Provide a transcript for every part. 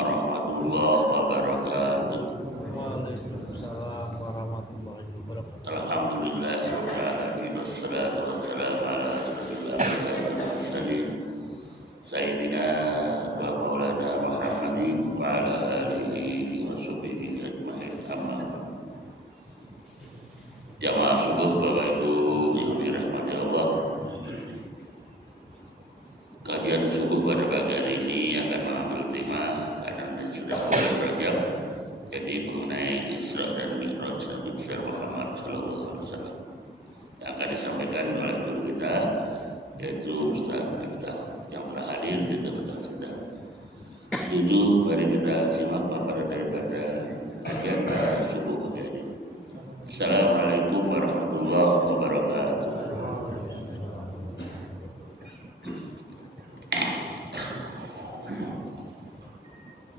warahmatullahi wabarakatuh. Waalaikumsalam warahmatullahi wabarakatuh. Alhamdulillahirabbil alamin wassalatu wassalamu ala rasulillah sayyidina wa maulana Muhammadin wa ala alihi wa sahbihi ajmain. Amma jamaah subuh Bapak Ibu yang dirahmati Allah. Kajian subuh pada pagi hari ini akan mengambil tema karena sudah mulai berjam, jadi mengenai Isra dan Mi'raj Nabi Muhammad SAW yang akan disampaikan oleh guru kita yaitu Ustaz Miftah yang telah hadir di tengah-tengah kita. Tujuh, mari kita simak paparan daripada kajian subuh pagi ini. Assalamualaikum warahmatullahi wabarakatuh.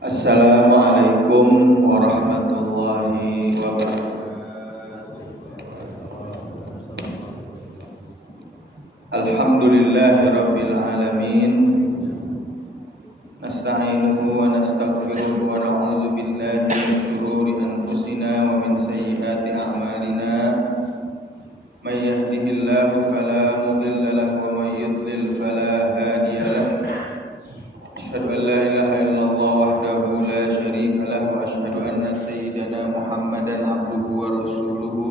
Assalamualaikum warahmatullahi wabarakatuh. Alhamdulillahirabbil alamin. Nasta'inuhu wa nastaghfiruhu wa na'udzu billahi min shururi anfusina wa min sayyiati a'malina. May yahdihillahu fala mudilla lahu wa may yudlil fala hadiya lahu. Asyhadu an la ilaha illallah wahdahu la syarika lahu wa asyhadu anna sayyidana Muhammadan abduhu wa rasuluhu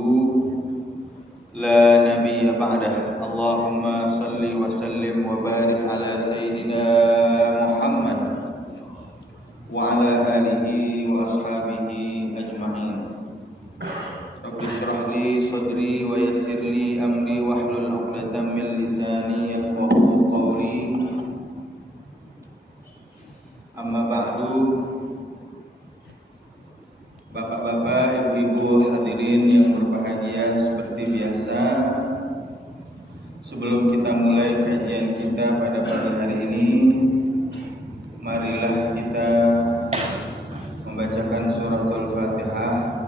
la nabiyya ba'dah. Allahumma salli wa sallim wa barik ala sayyidina Muhammad wa ala alihi wa ashabihi ajma'in. Rabbi shrah li sadri wa yassir li amri wahlul 'uqdatam min lisani yafqahu qawli. Amma ba'du. Bapak-bapak, ibu-ibu hadirin yang berbahagia, seperti biasa sebelum kita mulai kajian kita pada pagi hari ini, marilah kita membacakan suratul Fatihah.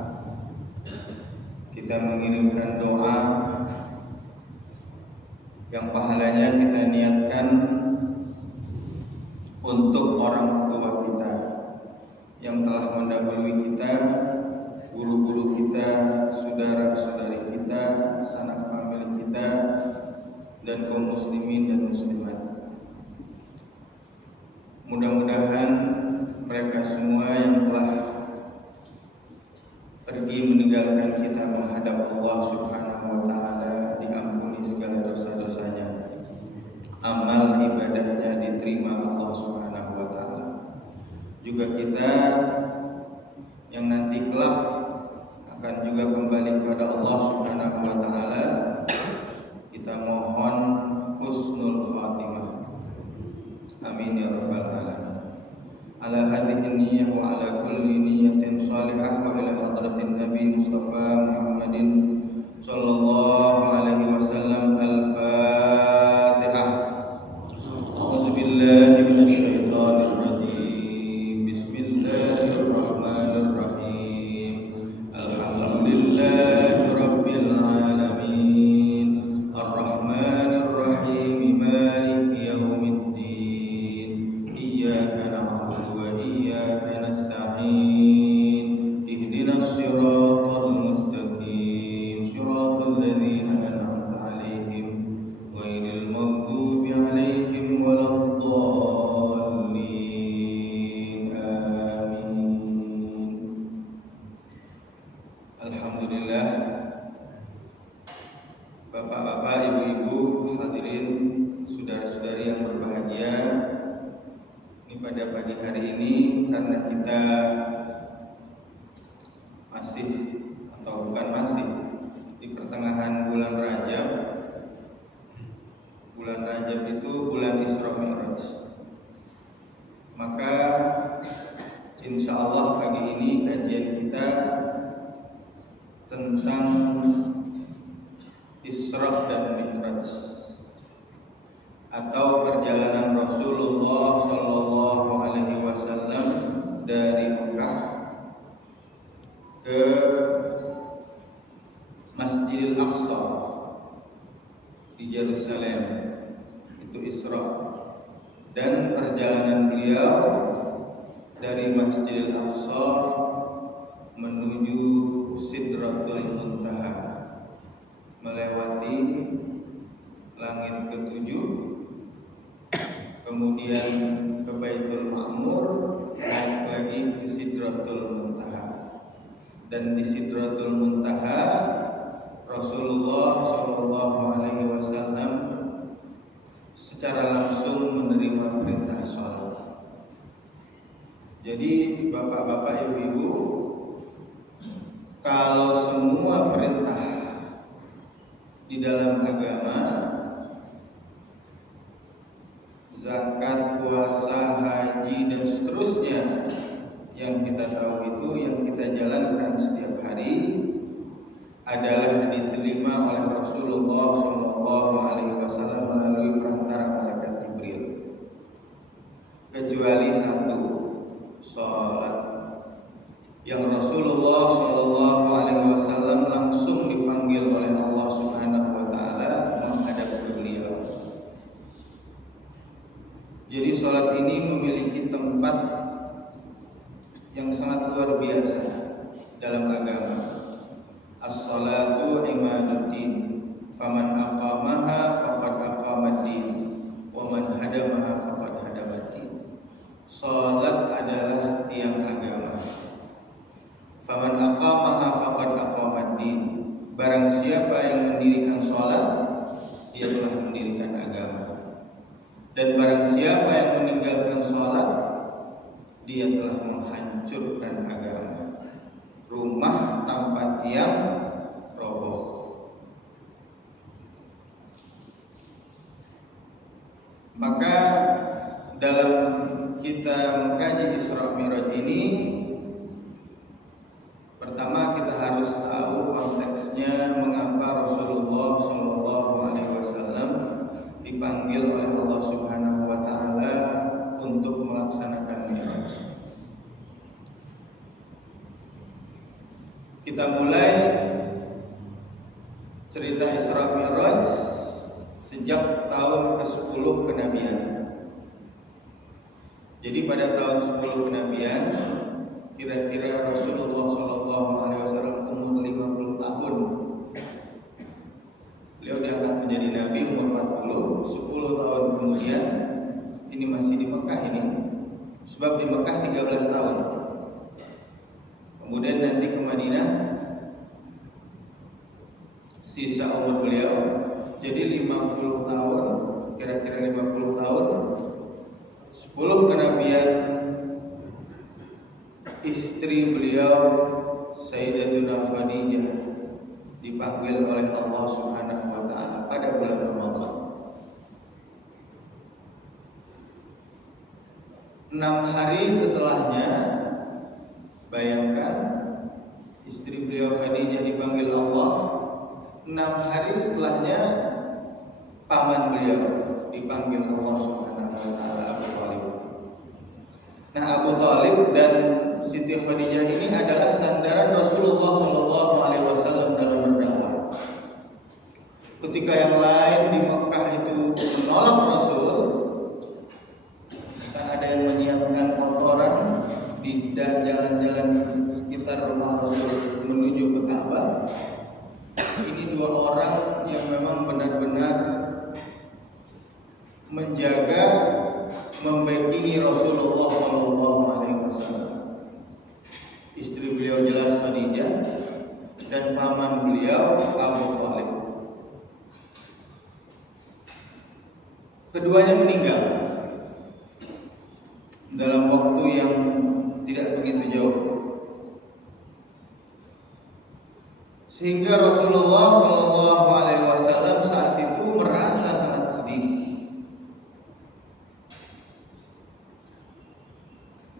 Kita mengirimkan doa yang pahalanya kita niatkan untuk orang tua kita yang telah mendahului kita, guru-guru kita, saudara-saudari kita, sanak famili kita, dan kaum muslimin dan muslimat. Mudah-mudahan mereka semua yang telah pergi meninggalkan kita menghadap Allah Subhanahu wa taala diampuni segala dosa-dosanya. Amal ibadahnya diterima Allah Subhanahu wa taala. Juga kita yang nanti kelak akan juga kembali kepada Allah Subhanahu wa taala, kita mohon husnul khatimah. Amin ya rabbal alamin. Ala hadhihi niyyah wa ala kulli niyyatin shalihah wa ila hadratin Nabi Mustafa Muhammadin sallallahu alaihi wasallam. Al-Fatihah. A'udzubillahi minasyaitonir rajim. Bismillahirrahmanirrahim. Alhamdulillahirabbil alamin. Arrahmanir rahim. Maliki yaumiddin. Iyyaka na'budu wa iyyaka nasta'in. Ihdinas siratal mustaqim. Siratal ladzina an'amta 'alaihim ghairil maghdubi 'alaihim waladdallin. Amin. Alhamdulillah. Bapak-bapak, ibu-ibu, hadirin, saudara-saudari yang berbahagia, ini pada pagi hari ini karena kita masih atau bukan masih di pertengahan bulan Rajab. Bulan Rajab itu bulan Isra Mi'raj. Maka insya Allah pagi ini kajian kita tentang Isra dan Mi'raj atau perjalanan Rasulullah Sallallahu Alaihi Wasallam dari Mekah ke Masjidil Aqsa di Yerusalem, itu Isra, dan perjalanan beliau dari dari Masjidil Aqsa menuju Sidratul Muntaha, melewati langit ketujuh, kemudian ke Baitul Ma'mur, naik lagi ke Sidratul Muntaha. Dan di Sidratul Muntaha Rasulullah SAW secara langsung menerima perintah sholat. Jadi bapak-bapak, ibu-ibu, kalau semua perintah di dalam agama, zakat, puasa, haji, dan seterusnya yang kita tahu itu, yang kita jalankan setiap hari, adalah diterima oleh Rasulullah SAW melalui perantara malaikat Jibril, kecuali satu, sholat, yang Rasulullah SAW langsung dipanggil oleh Allah Subhanahu Wa Taala menghadap ke beliau. Jadi sholat ini memiliki tempat yang sangat luar biasa dalam agama. As-salatu imaduddin, faman aqamaha faqad aqamaddin, wa man hadamaha faqad hadamaddin. Salat adalah tiang agama. Faman aqamaha faqad aqamaddin. Barang siapa yang mendirikan salat, dia telah mendirikan agama. Dan barang siapa yang meninggalkan salat, dia telah menghancurkan agama. Rumah tanpa tiang roboh. Maka dalam kita mengkaji Isra Mi'raj ini, pertama kita harus tahu konteksnya mengapa Rasulullah SAW dipanggil oleh Allah Subhanahu Wa Taala untuk melaksanakan Mi'raj. Kita mulai cerita Isra Mi'raj sejak tahun ke-10 kenabian. Jadi pada tahun 10 kenabian, kira-kira Rasulullah SAW umur 50 tahun. Beliau diangkat menjadi nabi umur 40, 10 tahun kemudian ini masih di Mekah ini. Sebab di Mekah 13 tahun. Kemudian nanti ke Madinah, sisa umur beliau jadi 50 tahun, kira-kira 50 tahun. 10 kenabian, istri beliau Sayyidatuna Khadijah dipanggil oleh Allah Subhanahu Wa Taala pada bulan Ramadan. 6 hari setelahnya, bayangkan, istri beliau Khadijah dipanggil Allah. 6 hari setelahnya, paman beliau dipanggil Allah Subhanahu Wa Taala, Abu Thalib. Nah, Abu Thalib dan Siti Khadijah ini adalah sandaran Rasulullah SAW dalam berdakwah. Ketika yang lain di Mekah itu menolak Rasul, kan ada yang menyiapkan motoran di jalan-jalan sekitar rumah Rasul menuju ke Ka'bah. Ini 2 orang yang memang benar-benar menjaga, membackingi Rasulullah SAW. Istri beliau jelas Khadijah dan paman beliau Abu Thalib. Keduanya meninggal dalam waktu yang tidak begitu jauh, sehingga Rasulullah SAW saat itu merasa sangat sedih.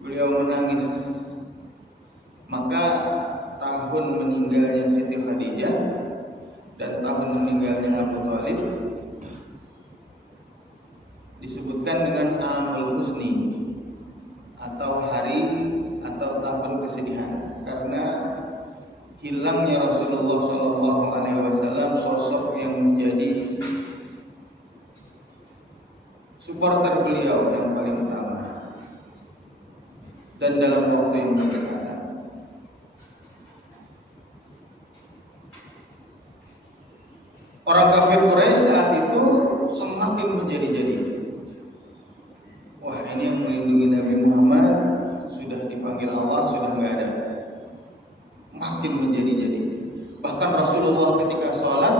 Beliau menangis. Maka tahun meninggalnya Siti Khadijah dan tahun meninggalnya Abu Thalib disebutkan dengan Amul Husni, atau hari atau tahun kesedihan, karena hilangnya Rasulullah SAW, sosok yang menjadi supporter beliau yang paling utama. dan dalam waktu yang berdekatan. Orang kafir Quraisy saat itu semakin menjadi-jadi. Wah, ini yang melindungi Nabi Muhammad sudah dipanggil Allah, sudah nggak ada. Makin menjadi-jadi. Bahkan Rasulullah ketika sholat,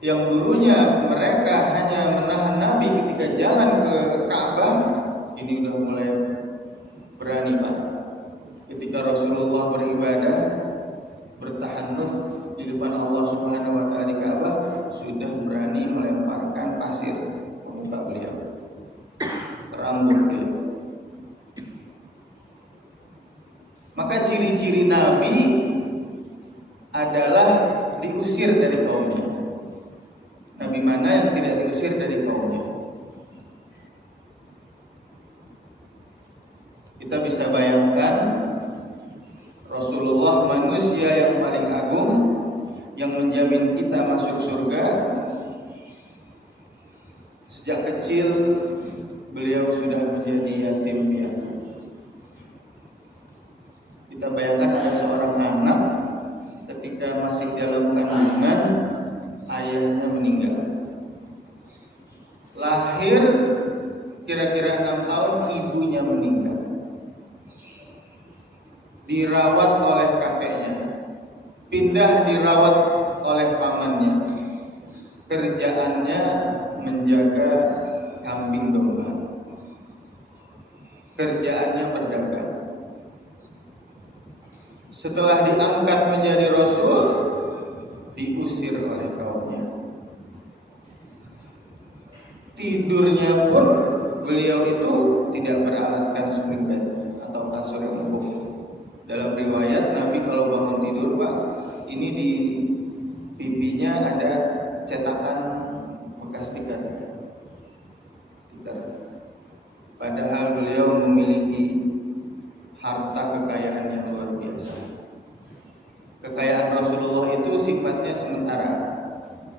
yang dulunya mereka hanya menahan Nabi ketika jalan ke Ka'bah, ini udah mulai berani, Pak. Ketika Rasulullah beribadah, bertahanus di depan Allah Subhanahu wa taala di Ka'bah, sudah berani melemparkan pasir ke muka beliau, ke rambut beliau. Maka ciri-ciri Nabi adalah diusir dari kaumnya. Nabi mana yang tidak diusir dari kaumnya? Kita bisa bayangkan Rasulullah manusia yang paling agung, yang menjamin kita masuk surga. Sejak kecil beliau sudah menjadi yatim piatu. Kita bayangkan ada seorang anak ketika masih dalam kandungan ayahnya meninggal. Lahir kira-kira 6 tahun ibunya meninggal. Dirawat oleh kakeknya, pindah dirawat oleh pamannya. Kerjaannya menjaga kambing domba, kerjaannya berdagang. Setelah diangkat menjadi rasul, diusir oleh kaumnya. Tidurnya pun beliau itu tidak beralaskan selimut atau kasur yang empuk. Dalam riwayat Nabi kalau bangun tidur, Pak, ini di pipinya ada cetakan bekas tikar. Padahal beliau memiliki harta kekayaan yang luar biasa. Kekayaan Rasulullah itu sifatnya sementara,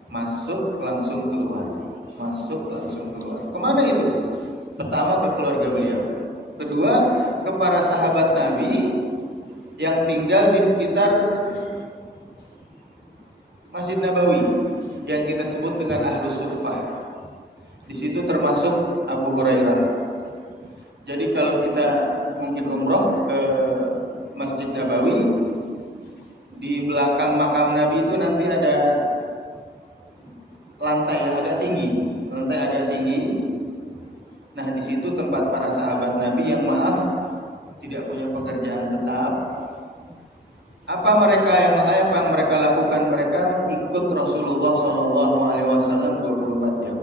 masuk langsung keluar, masuk langsung keluar. Kemana itu? Pertama ke keluarga beliau, kedua ke para sahabat Nabi yang tinggal di sekitar Masjid Nabawi yang kita sebut dengan Ahlus Suffah. Di situ termasuk Abu Hurairah. Jadi kalau kita mungkin umroh ke Masjid Nabawi, di belakang makam Nabi itu nanti ada lantai yang agak tinggi, lantai agak tinggi. Nah, di situ tempat para sahabat Nabi yang maaf tidak punya pekerjaan tetap. Apa yang mereka lakukan? Mereka ikut Rasulullah SAW 24 jam.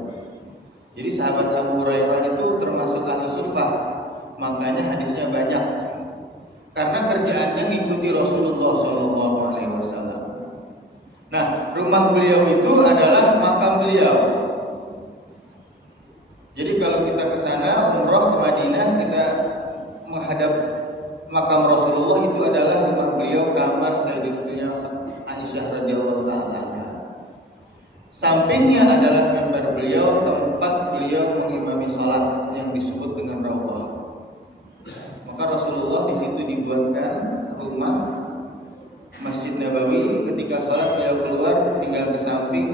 Jadi sahabat Abu Hurairah itu termasuk ahli suffah, makanya hadisnya banyak. Karena kerjaannya ngikuti Rasulullah SAW. Nah, rumah beliau itu adalah makam beliau. Jadi kalau kita ke sana umroh ke Madinah, kita menghadap makam Rasulullah, itu adalah rumah beliau, kamar Sayyidatuna Aisyah radhiyallahu taala. Sampingnya adalah mimbar beliau, tempat beliau mengimami salat yang disebut dengan Raudhah. Maka Rasulullah di situ dibuatkan rumah Masjid Nabawi. Ketika salat beliau keluar tinggal ke samping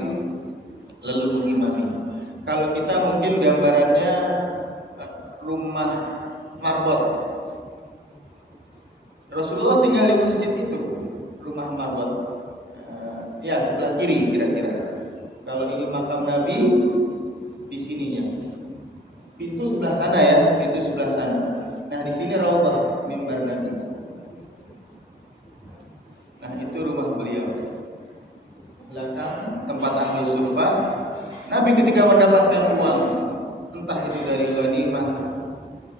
lalu mengimami. Kalau kita mungkin gambarannya rumah marbot. Rasulullah tinggal di masjid itu, rumah marbot. Ya, sebelah kiri kira-kira. Kalau ini makam Nabi, di sininya. Pintu sebelah sana ya, pintu sebelah sana. Nah, di sini Raudhah, mimbar Nabi. Nah, itu rumah beliau. Belakang tempat ahli suffah. Nabi ketika mendapatkan uang, entah itu dari ghanimah,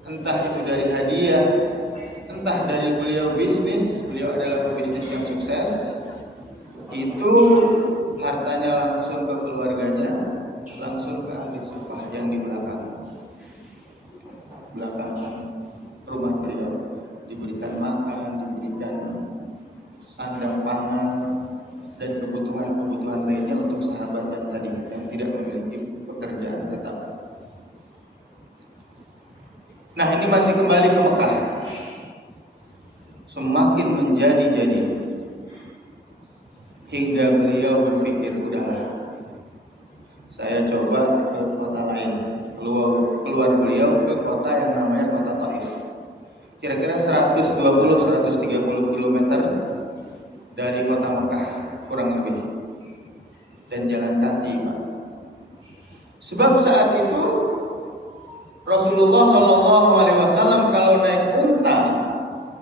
entah itu dari hadiah, entah dari beliau bisnis, beliau adalah pebisnis yang sukses, itu hartanya langsung ke keluarganya, langsung ke ahli suffah yang di belakang rumah beliau, diberikan makan, diberikan sandang pangan dan kebutuhan lainnya untuk sahabat yang tadi yang tidak memiliki pekerjaan tetap. Nah, ini masih kembali ke Mekah. semakin menjadi-jadi hingga beliau berpikir, udahlah, saya coba ke kota lain. Keluar beliau ke kota yang namanya kota Taif. Kira-kira 120-130 km dari kota Mekah kurang lebih, dan jalan kaki, Pak. Sebab saat itu Rasulullah SAW kalau naik unta,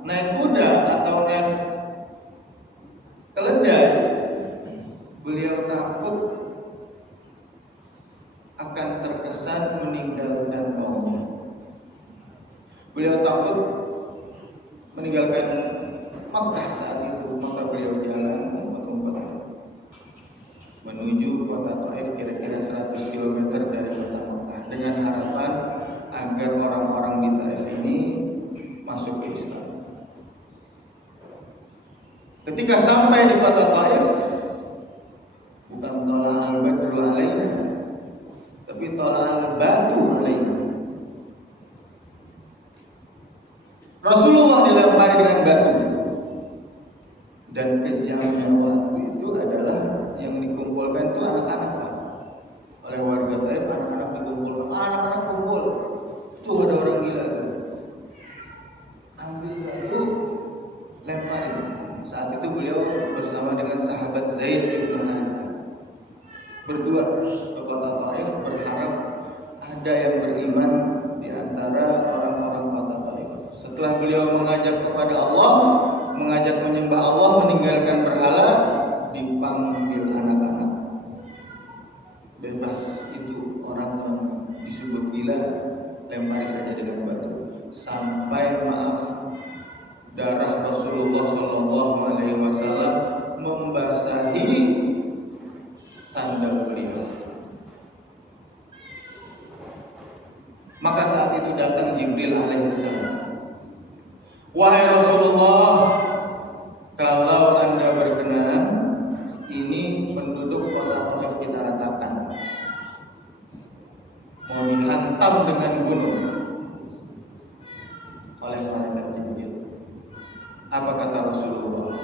naik kuda atau naik keledai, beliau takut akan terkesan meninggalkan kaumnya. Beliau takut meninggalkan Makkah saat itu, maka beliau jalan menuju kota Taif, kira-kira 100 km dari kota Makkah, dengan harapan agar orang-orang di Taif ini masuk ke Islam. Ketika sampai di kota Taif, bukan tola'al badru alaina, tapi tola'al batu alaina. Rasulullah dilempari dengan batu, dan kejamnya waktu itu adalah yang dikumpulkan itu anak-anak, Pak. Oleh warga Taif, anak-anak dikumpulkan, anak-anak kumpul, tuh ada orang gila tuh, ambil batu, lemparin. Saat itu beliau bersama dengan sahabat Zaid bin Harithah berdua ke kota Taif, berharap ada yang beriman di antara orang-orang kota Taif. Setelah beliau mengajak kepada Allah, mengajak menyembah Allah, meninggalkan berhala, dipanggil anak-anak. Bebas, itu orang yang disebut gila, lempari saja dengan batu. Sampai maaf, darah Rasulullah SAW membasahi sandal beliau. Maka saat itu datang Jibril alaihissalam. Wahai Rasulullah, kalau Anda berkenan, ini penduduk kota Taif kita ratakan, mau dihantam dengan gunung oleh malaikat Jibril. Apa kata Rasulullah?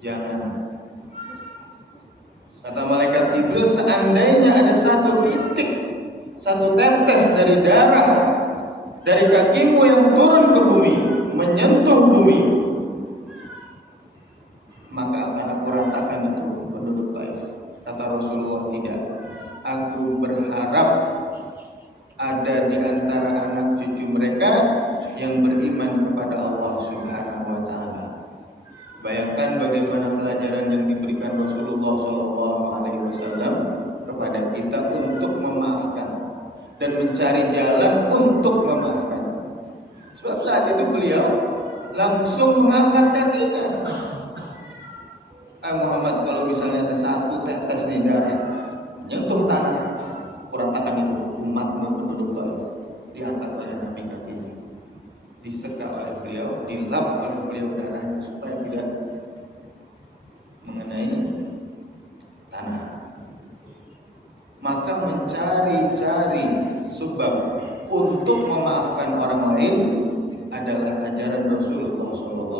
Jangan. Kata malaikat Jibril, seandainya ada satu titik, satu tetes dari darah dari kakimu yang turun ke bumi, menyentuh bumi, maka akan aku ratakan itu penduduk Taif. Kata Rasulullah, tidak. Aku berharap ada di antara anak cucu mereka yang beriman kepada Allah Subhanahu wa taala. Bayangkan bagaimana pelajaran yang diberikan Rasulullah SAW kepada kita untuk memaafkan dan mencari jalan untuk memaafkan. Sebab saat itu beliau langsung mengangkat kakinya. Muhammad, kalau misalnya ada satu tetes di darah nyentuh tanah, kuratakan itu umatmu penduduk Taif. Diangkat oleh Nabi kakinya, diseka oleh beliau, dilap oleh beliau darahnya supaya tidak mengenai tanah. Maka mencari-cari sebab untuk memaafkan orang lain adalah ajaran Rasulullah SAW.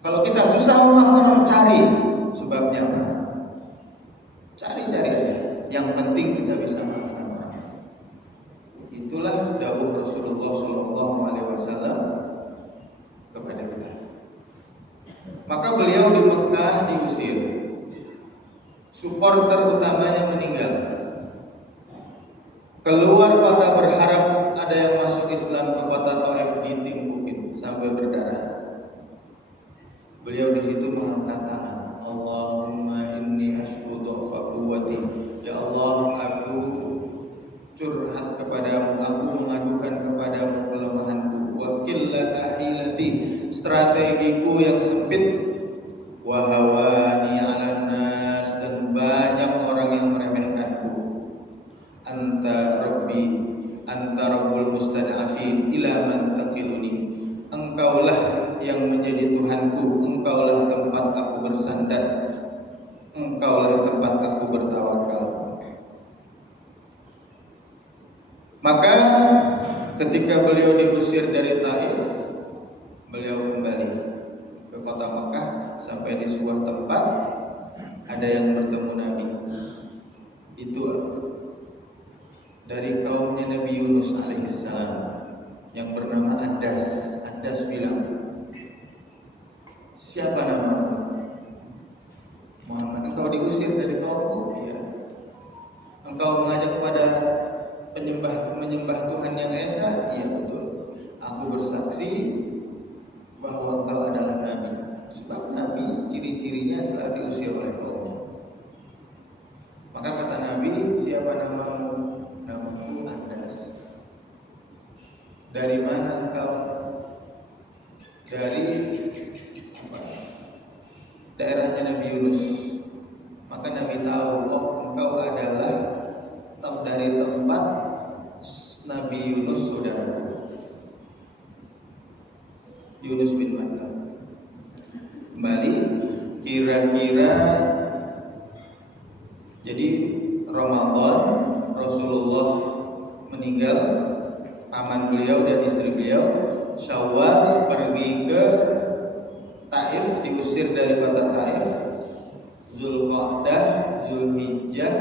Kalau kita susah memaafkan orang, cari sebabnya apa? Cari-cari aja. Yang penting kita bisa memaafkan orang. Itulah dawuh Rasulullah SAW kepada kita. Maka beliau di Mekah diusir. Supporter utamanya meninggal. Keluar kota berharap ada yang masuk Islam, ke kota Taif ditimpukin sampai berdarah. Beliau di situ mengangkat tangan, Allahumma inni ashku dha'fa quwwati. Ya Allah, aku curhat kepadamu, aku mengadukan kepadamu kelemahanku. Wa qillata hilati, strategiku yang sempit. Wa hawani 'alan nas, dan banyak orang yang meremehkanku. Anta rabbi, anta rabbul mustad'afin, ila man taqiluni. Engkaulah yang menjadi Tuhanku, engkaulah tempat aku bersandar, engkaulah tempat aku bertawakal. Maka ketika beliau diusir dari Taif, beliau kembali ke kota Mekah sampai di sebuah tempat ada yang bertemu Nabi. Itu dari kaumnya Nabi Yunus alaihissalam yang bernama Adas. Adas bilang, "Siapa namamu?" "Muhammad." "Engkau diusir dari kaummu?" "Iya." "Engkau mengajak kepada menyembah Tuhan yang Esa?" "Iya, betul." "Aku bersaksi bahwa engkau adalah Nabi." Sebab Nabi ciri-cirinya selalu diusir oleh kaumnya. Maka kata Nabi, "Siapa namamu?" "Namaku Adas." "Dari mana engkau?" "Dari daerahnya Nabi Yunus." Maka Nabi tahu, oh engkau adalah dari tempat Nabi Yunus saudaraku, Yunus bin Matta. Kembali, kira-kira jadi Ramadan Rasulullah meninggal, paman beliau dan istri beliau. Syawal pergi ke Taif, diusir dari kota Taif. Zulqa'dah, Zulhijjah,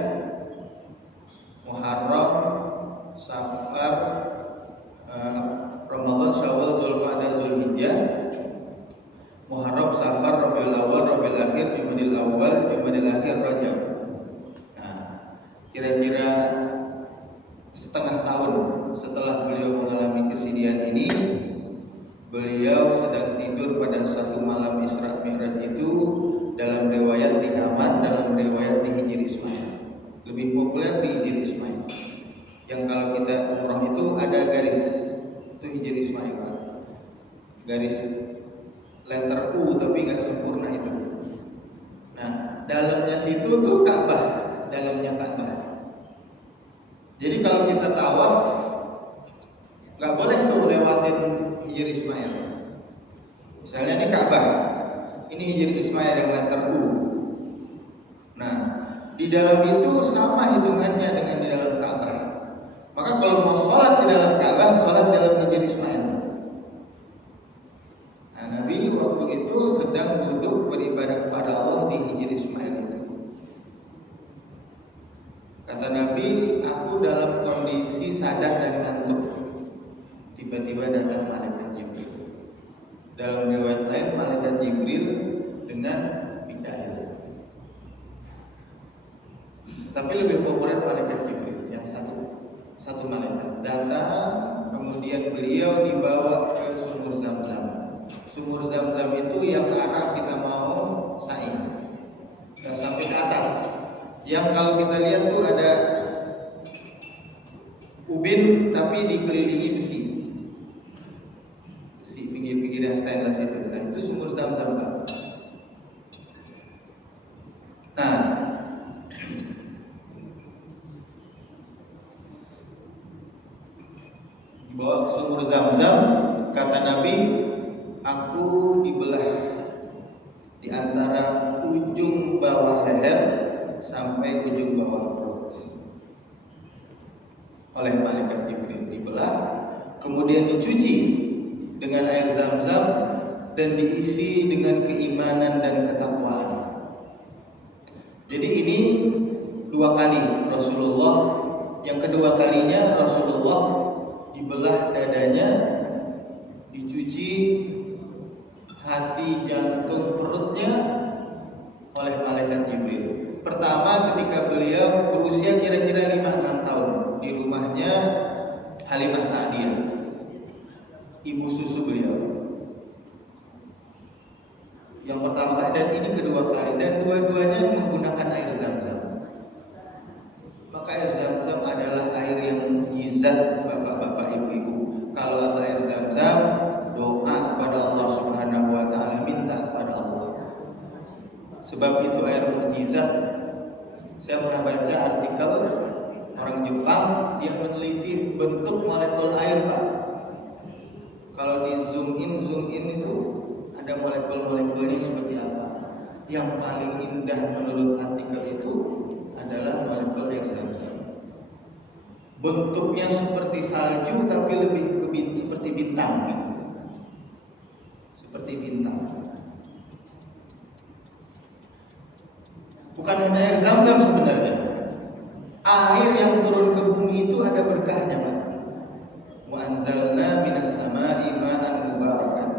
Muharram, Safar, Ramadan, Syawal, Zulqa'dah, Zulhijjah, Muharram, Safar, Rabiul Awal, Rabiul Akhir, Jumadil Awal, Jumadil Akhir, Rajab. Nah, kira-kira setengah tahun setelah beliau mengalami kesedihan ini, beliau sedang tidur pada satu malam Isra Mi'raj itu, dalam riwayat di kamar, dalam riwayat di Hijri Ismail. Lebih populer di Hijri Ismail. Yang kalau kita umroh itu ada garis, itu Hijri Ismail, Pak. Garis letter U tapi nggak sempurna itu. Nah, dalamnya situ tuh Ka'bah, dalamnya Ka'bah. Jadi kalau kita tawaf nggak boleh tuh lewatin Hijri Ismail. Misalnya ini Ka'bah, ini Hijri Ismail yang letter U. Nah, di dalam itu sama hitungannya dengan di dalam Ka'bah. Maka kalau mau sholat di dalam Ka'bah, sholat di dalam Hijri Ismail. Nah, Nabi waktu itu sedang duduk beribadah kepada Allah di Hijri Ismail itu. Kata Nabi, aku dalam kondisi sadar dan ngantuk. Tiba-tiba datang malaikat Jibril. Dalam riwayat lain malaikat Jibril dengan Mikail. Tapi lebih populer malaikat Jibril yang satu malaikat datang, kemudian beliau dibawa ke sumur Zam-Zam. Sumur Zam-Zam itu yang arah kita mau sa'i, nggak sampai ke atas. Yang kalau kita lihat tuh ada ubin tapi dikelilingi besi pinggir-pinggir yang stainless itu. Nah, itu sumur Zam-Zam, Pak. Nah, dibawa ke sumur Zam-Zam, kata Nabi, aku dibelah di antara ujung bawah leher sampai ujung bawah perut oleh malaikat Jibril. Dibelah, kemudian dicuci dengan air Zam-Zam dan diisi dengan keimanan dan ketakwaan. Jadi ini dua kali Rasulullah. Yang kedua kalinya Rasulullah dibelah dadanya, dicuci hati, jantung, perutnya oleh malaikat Jibril. Pertama ketika beliau berusia kira-kira 5-6 tahun di rumahnya Halimah Sa'diyah, ibu susu beliau. Yang pertama kali dan ini kedua kali, dan dua-duanya menggunakan air Zam-Zam. Maka air Zam-Zam adalah air yang mukjizat, bapak-bapak, ibu-ibu. Kalau ada air Zam-Zam, doa kepada Allah Subhanahu wa taala, minta kepada Allah. Sebab itu air mukjizat. Saya pernah baca artikel orang Jepang, dia meneliti bentuk molekul air, Pak. Kalau di zoom in itu ada molekul-molekulnya seperti apa. Yang paling indah menurut artikel itu adalah molekul air Zam-Zam. bentuknya seperti salju tapi lebih seperti bintang gitu. Seperti bintang. Bukan hanya air Zam-Zam sebenarnya. Air yang turun ke bumi itu ada berkahnya, Pak. Wa anzalna minas sama'i ma'an mubarakan.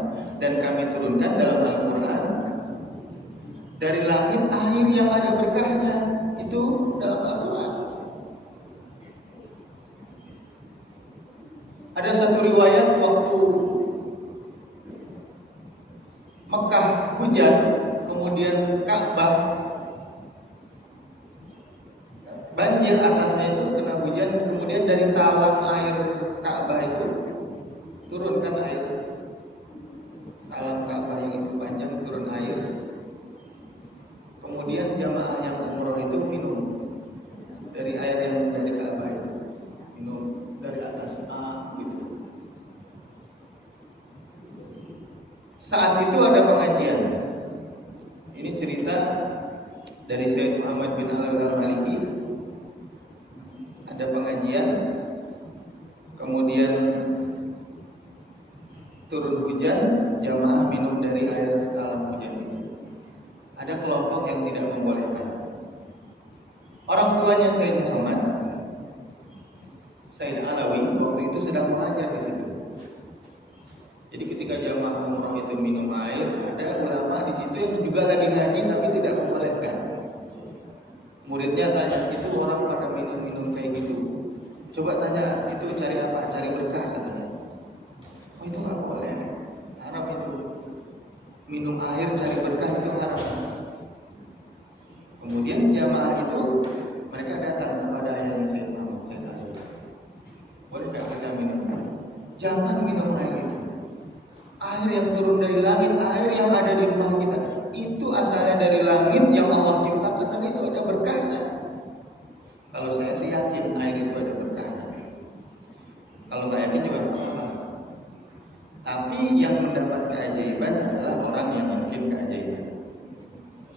Dan kami turunkan dalam Al-Qur'an dari langit air yang ada berkahnya. Itu dalam Al-Qur'an. Ada satu riwayat waktu Mekah hujan, kemudian Ka'bah banjir atasnya itu kena hujan, kemudian dari talang air Ka'bah itu turunkan air. Talang Ka'bah yang itu panjang turun air. Kemudian jamaah yang umroh itu minum dari air yang dari Ka'bah itu. Minum dari atas gitu. Saat itu ada pengajian. Ini cerita dari Syekh Muhammad bin Al-Maliki. Ada pengajian, kemudian turun hujan, jamaah minum dari air talang hujan itu. Ada kelompok yang tidak membolehkan. Orang tuanya Sayyid Muhammad, Sayyid Alawi, waktu itu sedang mengajar di situ. Jadi ketika jamaah umroh itu minum air, ada ulama di situ yang juga lagi ngaji tapi tidak membolehkan. Muridnya tanya, itu orang pada minum-minum kayak gitu. Coba tanya, itu cari apa? Cari berkah katanya. Oh itu nggak boleh, haram itu. Minum air cari berkah itu haram. Kemudian jamaah itu mereka datang kepada ayah saya, boleh nggak kita minum? Jangan minum air itu. Air yang turun dari langit, air yang ada di rumah kita, itu asalnya dari langit yang Allah ciptakan dan itu ada berkahnya. Kalau saya sih yakin air itu ada berkahnya. Kalau nggak yakin juga nggak apa-apa. Tapi yang mendapat keajaiban adalah orang yang yakin keajaiban.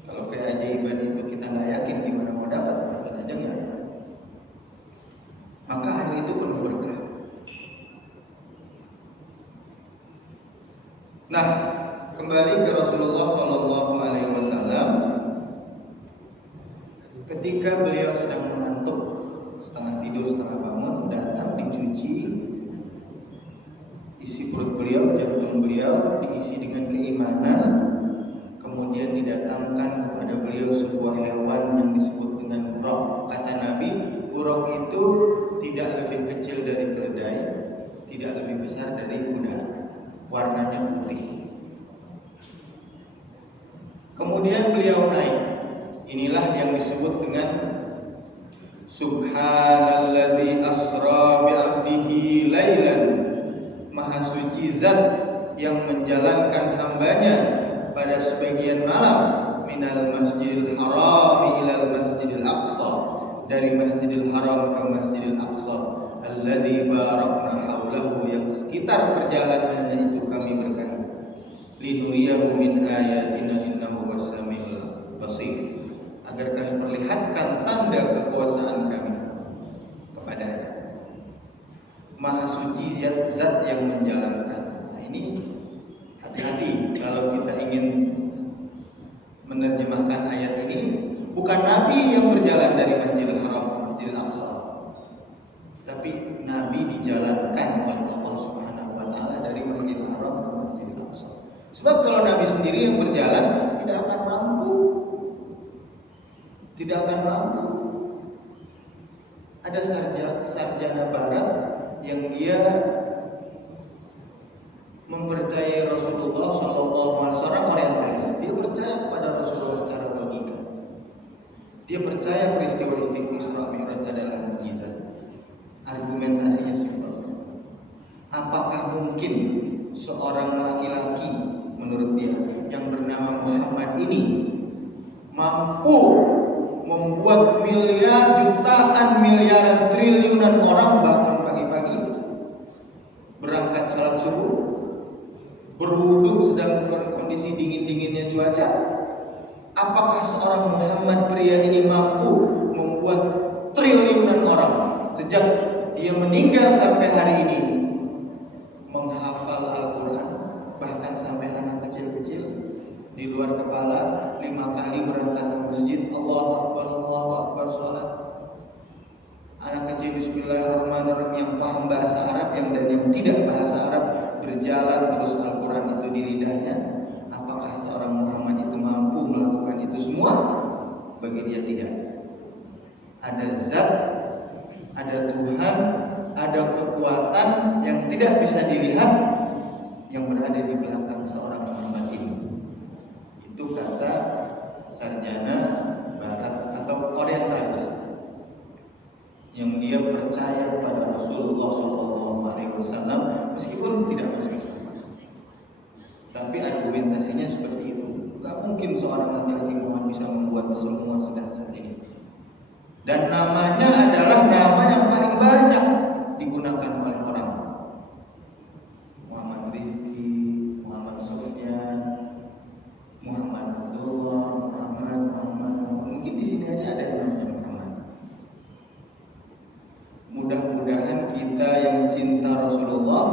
Kalau keajaiban itu kita nggak yakin gimana mau dapat, yakin aja nggak. Maka air itu penuh berkah. Nah, kembali ke Rasulullah SAW. Ketika beliau sedang mengantuk, setengah tidur, setengah bangun, datang dicuci isi perut beliau, jantung beliau diisi dengan keimanan. Kemudian didatangkan kepada beliau sebuah hewan yang disebut dengan buraq. Kata Nabi, buraq itu tidak lebih kecil dari keledai, tidak lebih besar dari kuda, warnanya putih. Kemudian beliau naik. Inilah yang disebut dengan Subhanalladzi asra bi'abdihi lailan. Maha suci zat yang menjalankan hambanya pada sebagian malam minal masjidil haram ilal masjidil aqsa, dari masjidil haram ke masjidil aqsa, alladzi barakna haulahu, yang sekitar perjalanannya itu kami berkahi, linuriyahu min ayatina innahu was-sami'ul basir, agar kami perlihatkan tanda kekuasaan kami kepadanya. Maha suci zat yang menjalankan. Nah, ini hati-hati kalau kita ingin menerjemahkan ayat ini. Bukan Nabi yang berjalan dari Masjidil Haram ke Masjidil Aqsa, tapi Nabi dijalankan oleh Allah Subhanahu wa Ta'ala dari Masjidil Haram ke Masjidil Aqsa. Sebab kalau Nabi sendiri yang berjalan tidak akan mampu. Tidak akan mampu. Ada sarjana barat yang dia mempercayai Rasulullah SAW, seorang orientalis. Dia percaya kepada Rasulullah secara logika. Dia percaya peristiwa Isra Mi'raj adalah mukjizat. Argumentasinya simpel. Apakah mungkin seorang laki-laki menurut dia yang bernama Muhammad ini mampu membuat miliar, jutaan, miliaran, triliunan orang bangun pagi-pagi, berangkat salat subuh, berwudu sedang kondisi dingin-dinginnya cuaca? Apakah seorang Muhammad pria ini mampu membuat triliunan orang sejak dia meninggal sampai hari ini menghafal Al-Quran, bahkan sampai anak kecil-kecil di luar kepala 5 kali berangkat ke masjid, Allahu Akbar sholat. Anak kecil Bismillahirrahmanirrahim yang paham bahasa Arab dan yang tidak bahasa Arab berjalan terus Al-Quran itu di lidahnya. Apakah seorang Muhammad itu mampu melakukan itu semua? Bagi dia tidak. Ada zat, ada Tuhan, ada kekuatan yang tidak bisa dilihat yang berada di belakang seorang Muhammad ini. Itu kata sarjana Barat atau orientalis yang dia percaya kepada Rasulullah SAW meskipun tidak masuk Islam. Tapi argumentasinya seperti itu. Gak mungkin seorang laki-laki Muhammad bisa membuat semua sedahsyat ini. Dan namanya adalah nama yang paling banyak digunakan oleh orang. Muhammad Rizki, Muhammad Sofyan, Muhammad Abdullah, Muhammad. Mungkin di sini aja ada yang namanya Muhammad. Mudah-mudahan kita yang cinta Rasulullah,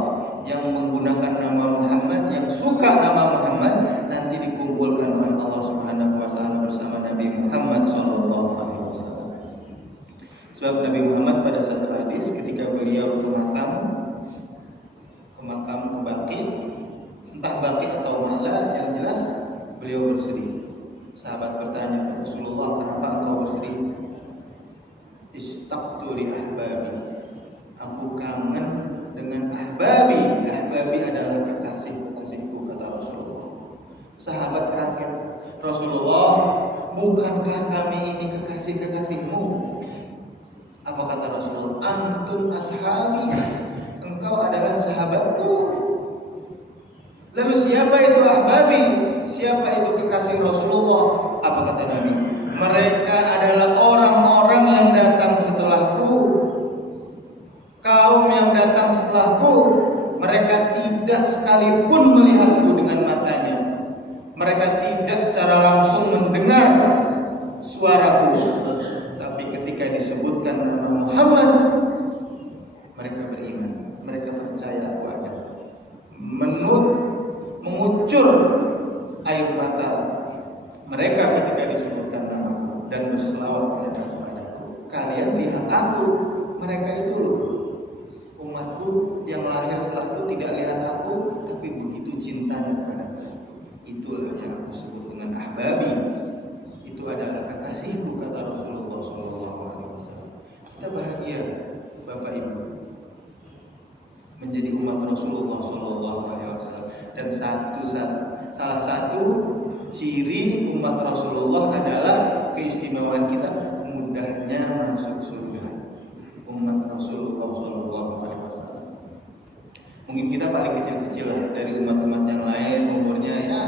yang menggunakan nama Muhammad, yang suka nama Muhammad, nanti dikumpulkan oleh Allah Subhanahu wa taala bersama Nabi Muhammad sallallahu alaihi wasallam. Sebab Nabi Muhammad pada satu hadis ketika beliau ke Baqi, entah Baqi atau Ma'la, yang jelas beliau bersedih. Sahabat bertanya, Rasulullah, kenapa engkau bersedih? Istaqtu li ahbabi. Aku kangen dengan ahbabi. Ahbabi adalah kekasihku, kata Rasulullah. Sahabat kaget, Rasulullah, bukankah kami ini kekasih-kekasihmu? Apa kata Rasulullah? Antum ashabi. Engkau adalah sahabatku. Lalu siapa itu ahbabi? Siapa itu kekasih Rasulullah? Apa kata Nabi? Mereka adalah orang-orang yang datang setelahku, kaum yang datang setelahku. Mereka tidak sekalipun melihatku dengan matanya. Mereka tidak secara langsung mendengar suaraku. Tapi ketika disebutkan nama Muhammad, mereka beriman. Mereka percaya aku ada. Mengucur air mata mereka ketika disebutkan namaku dan berselawat mereka kepadaku. Kalian lihat aku, mereka itu loh umatku yang lahir setelahku tidak lihat aku, tapi begitu cintanya kepadaku. Itulah yang aku sebut dengan ahbabi. Itu adalah kekasihku, kata Rasulullah SAW. Kita bahagia, Bapak Ibu, menjadi umat Rasulullah SAW. Dan salah satu ciri umat Rasulullah adalah keistimewaan kita mudahnya masuk surga. Umat Rasulullah SAW. Mungkin kita paling kecil-kecil lah dari umat-umat yang lain, umurnya ya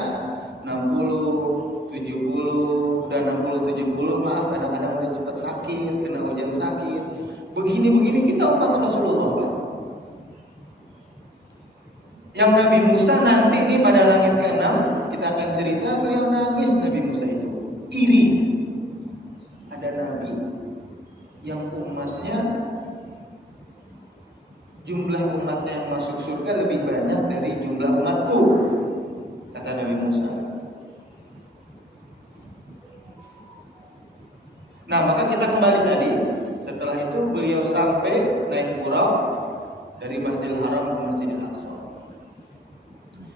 60, 70, dan 60-70, maaf kadang-kadang udah cepat sakit, kena hujan sakit. Begini-begini kita umat Rasulullah. Yang Nabi Musa nanti nih pada langit ke-6 kita akan cerita beliau nangis. Nabi Musa itu iri. Ada Nabi yang umatnya, jumlah umatnya yang masuk surga lebih banyak dari jumlah umatku, kata Nabi Musa. Nah, maka kita kembali tadi. Setelah itu beliau sampai naik buraq dari Masjidil Haram ke Masjidil Aqsa.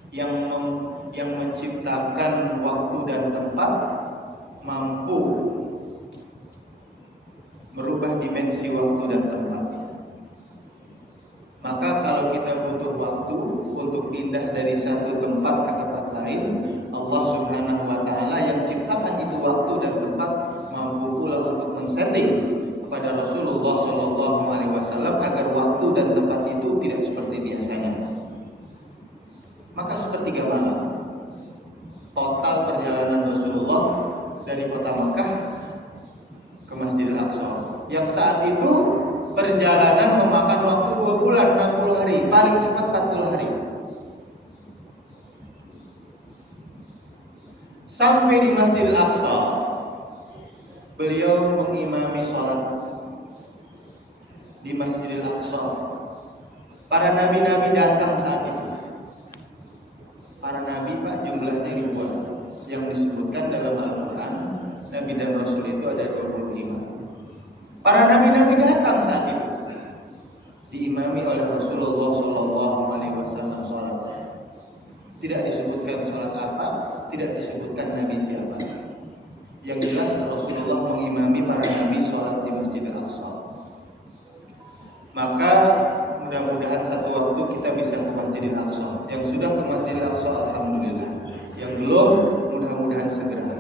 Yang menciptakan waktu dan tempat, mampu merubah dimensi waktu dan tempat. Maka kalau kita butuh waktu untuk pindah dari satu tempat ke tempat lain, Allah Subhanahu wa taala yang ciptakan itu waktu dan tempat mampu pula untuk men-setting kepada Rasulullah SAW agar waktu dan tempat itu tidak seperti biasanya. Maka sepertiga malam total perjalanan Rasulullah dari kota Mekah ke Masjidil Aqsa, yang saat itu perjalanan memakan waktu 2 bulan 60 hari, paling cepat 40 hari. Sampai di Masjidil Aqsa, beliau mengimami sholat. di Masjidil Aqsa. Para nabi-nabi datang saat itu. Para nabi Pak jumlahnya ribuan. Yang disebutkan dalam Al-Quran, nabi dan rasul itu ada 25. Para nabi-nabi datang saat itu, diimami oleh Rasulullah SAW sholat. Tidak disebutkan sholat apa, tidak disebutkan nabi siapa. Yang jelas Rasulullah mengimami para nabi sholat di Masjidil Aqsa. Maka mudah-mudahan satu waktu kita bisa ke Masjidil Aqsa. Yang sudah ke Masjidil Aqsa alhamdulillah. Yang belum mudah-mudahan segera.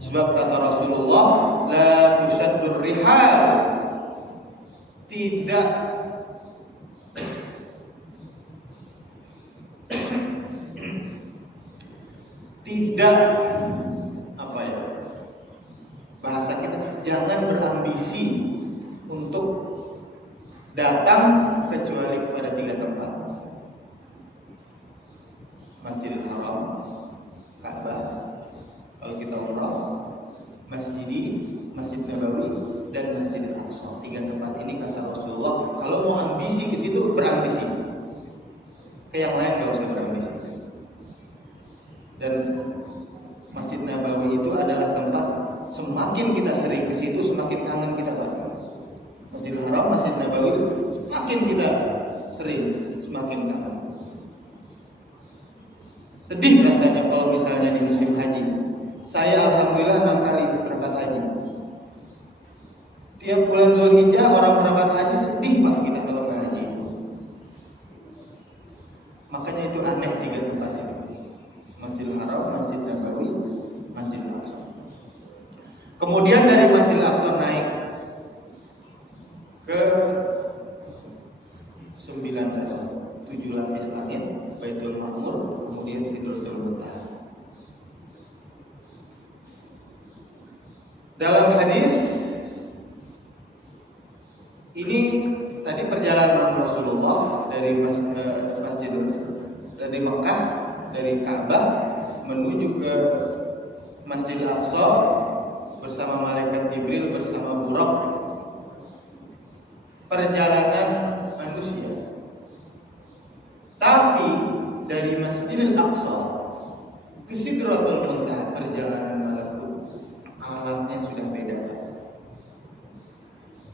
Sebab kata Rasulullah, la tusaddur rihal. Tidak apa ya? Bahasa kita jangan berambisi untuk datang kecuali kepada 3 tempat. Masjidil Haram, Ka'bah, kalau kita umrah, Masjid Nabawi dan Masjidil Aqsa. 3 tempat ini kata Rasulullah, kalau mau ambisi ke situ berambisi. Ke yang lain enggak usah berambisi. Dan Masjid Nabawi itu adalah tempat semakin kita sering ke situ semakin kangen kita Pak. Masjidil Haram, Masjid Nabawi semakin kita sering semakin kangen. Sedih rasanya kalau misalnya di musim haji. Saya alhamdulillah 6 kali berangkat haji. Tiap bulan Zulhijjah orang berangkat haji sedih Pak kita kalau nggak haji. Makanya itu aneh 3 tempat itu. Masjidil Haram, Masjid Nabawi, Masjidil Aqsa. Kemudian dari Masjidil Aqsa naik ke 7 lapis langit, Baitul Ma'mur, kemudian Sidratul Muntaha. Dalam hadis ini tadi perjalanan Rasulullah dari dari Mekah, dari Ka'bah menuju ke Masjidil Aqsa bersama malaikat Jibril bersama Buraq. Perjalanan manusia. Tapi dari Masjidil Aqsa ke Sidratul Muntaha perjalanan malakut, alamnya sudah beda.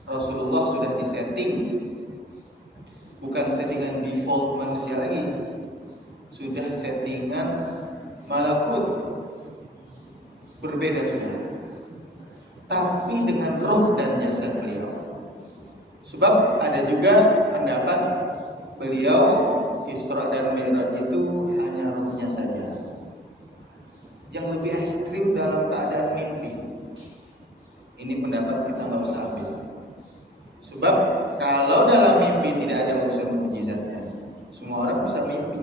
Rasulullah sudah disetting, bukan settingan default manusia lagi, sudah settingan malakut, berbeda sudah. Tapi dengan roh dan jasad beliau. Sebab ada juga pendapat beliau Isra dan Mi'raj itu hanya rohnya saja. Yang lebih ekstrim dalam keadaan mimpi. Ini pendapat kita nggak usah ambil. Sebab kalau dalam mimpi tidak ada unsur mukjizatnya, semua orang bisa mimpi.